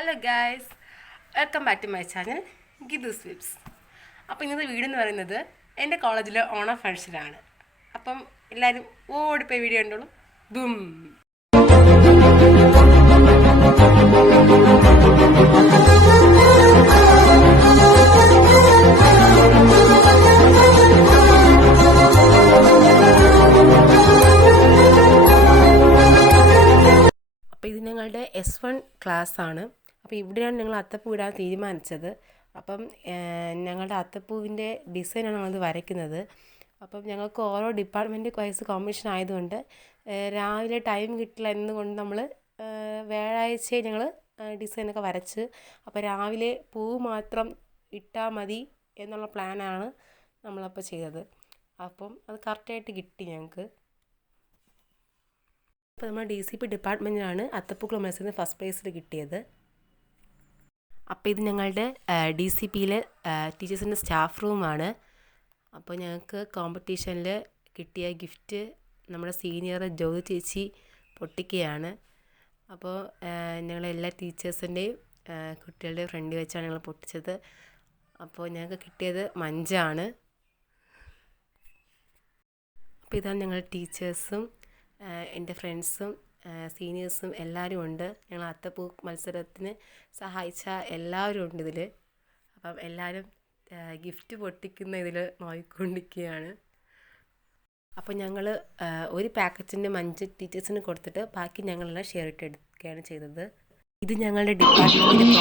Hello guys, welcome back to my channel ഗിദു സ്വിപ്സ്. അപ്പോൾ ഇന്നത്തെ വീഡിയോ എന്ന് പറയുന്നത് എൻ്റെ കോളേജിലെ ഓണം ഫംഗ്ഷനാണ്. അപ്പം എല്ലാവരും ഓടിപ്പോയി വീഡിയോ കണ്ടോളൂ. ബും. അപ്പോൾ ഇത് ഞങ്ങളുടെ S1 ക്ലാസ്സാണ്. അപ്പോൾ ഇവിടെയാണ് ഞങ്ങൾ അത്തപ്പൂ ഇടാൻ തീരുമാനിച്ചത്. അപ്പം ഞങ്ങളുടെ അത്തപ്പൂവിൻ്റെ ഡിസൈനാണ് ഞങ്ങളത് വരയ്ക്കുന്നത്. അപ്പം ഞങ്ങൾക്ക് ഓരോ ഡിപ്പാർട്ട്മെൻറ്റ് വൈസ് കോമ്പറ്റീഷൻ ആയതുകൊണ്ട് രാവിലെ ടൈം കിട്ടില്ല എന്നതുകൊണ്ട് നമ്മൾ വ്യാഴാഴ്ച ഞങ്ങൾ ഡിസൈനൊക്കെ വരച്ച്, അപ്പോൾ രാവിലെ പൂ മാത്രം ഇട്ടാൽ മതി എന്നുള്ള പ്ലാനാണ് നമ്മളപ്പോൾ ചെയ്തത്. അപ്പം അത് കറക്റ്റായിട്ട് കിട്ടി ഞങ്ങൾക്ക്. അപ്പോൾ നമ്മൾ DCP ഡിപ്പാർട്ട്മെൻറ്റിനാണ് അത്തപ്പൂക്കൾ മത്സരത്തിന് ഫസ്റ്റ് പ്രൈസിൽ കിട്ടിയത്. അപ്പോൾ ഇത് ഞങ്ങളുടെ DCPയിലെ ടീച്ചേഴ്സിൻ്റെ സ്റ്റാഫ് റൂമാണ്. അപ്പോൾ ഞങ്ങൾക്ക് കോമ്പറ്റീഷനിൽ കിട്ടിയ ഗിഫ്റ്റ് നമ്മുടെ സീനിയർ ജ്യോതി ചേച്ചി പൊട്ടിക്കുകയാണ്. അപ്പോൾ ഞങ്ങളെല്ലാ ടീച്ചേഴ്സിൻ്റെയും കുട്ടികളുടെ ഫ്രണ്ട് വെച്ചാണ് ഞങ്ങൾ പൊട്ടിച്ചത്. അപ്പോൾ ഞങ്ങൾക്ക് കിട്ടിയത് മഞ്ചാണ്. അപ്പോൾ ഇതാണ് ഞങ്ങളുടെ ടീച്ചേഴ്സും എൻ്റെ ഫ്രണ്ട്സും സീനിയേഴ്സും എല്ലാവരും ഉണ്ട്. ഞങ്ങൾ അത്തപ്പൂ മത്സരത്തിന് സഹായിച്ച എല്ലാവരും ഉണ്ട് ഇതിൽ. അപ്പം എല്ലാവരും ഗിഫ്റ്റ് പൊട്ടിക്കുന്ന ഇതിൽ നോക്കിക്കൊണ്ടിരിക്കുകയാണ്. അപ്പോൾ ഞങ്ങൾ ഒരു പാക്കറ്റിൻ്റെ മഞ്ച് ടീച്ചേഴ്സിന് കൊടുത്തിട്ട് ബാക്കി ഞങ്ങളെല്ലാം ഷെയർ ഇട്ടെടുക്കുകയാണ് ചെയ്തത്. ഇത് ഞങ്ങളുടെ ഡിപ്പാർട്ട്മെൻറ്റിൻ്റെ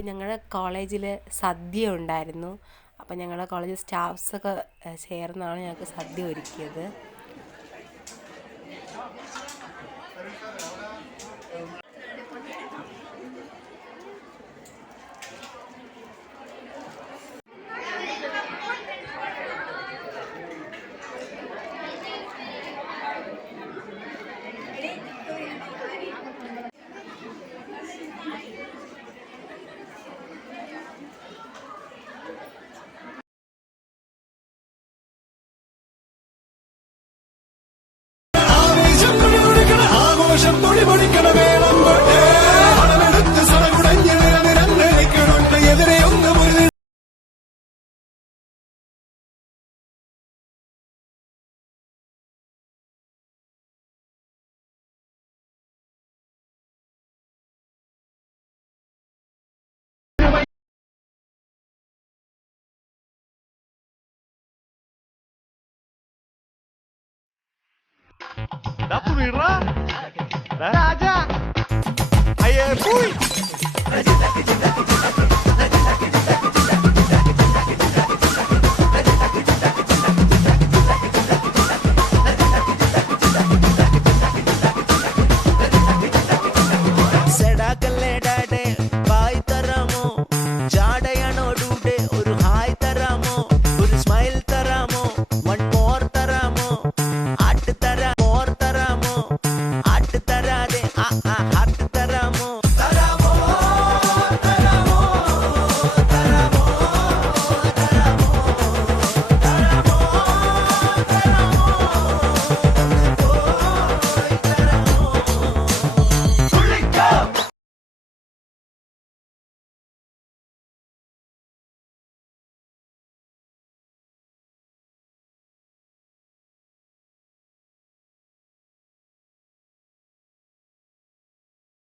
അപ്പോൾ ഞങ്ങളുടെ കോളേജിൽ സദ്യ ഉണ്ടായിരുന്നു. അപ്പോൾ ഞങ്ങളുടെ കോളേജ് സ്റ്റാഫ്സൊക്കെ ചേർന്നാണ് ഞങ്ങൾക്ക് സദ്യ ഒരുക്കിയത്. Raja, ayo,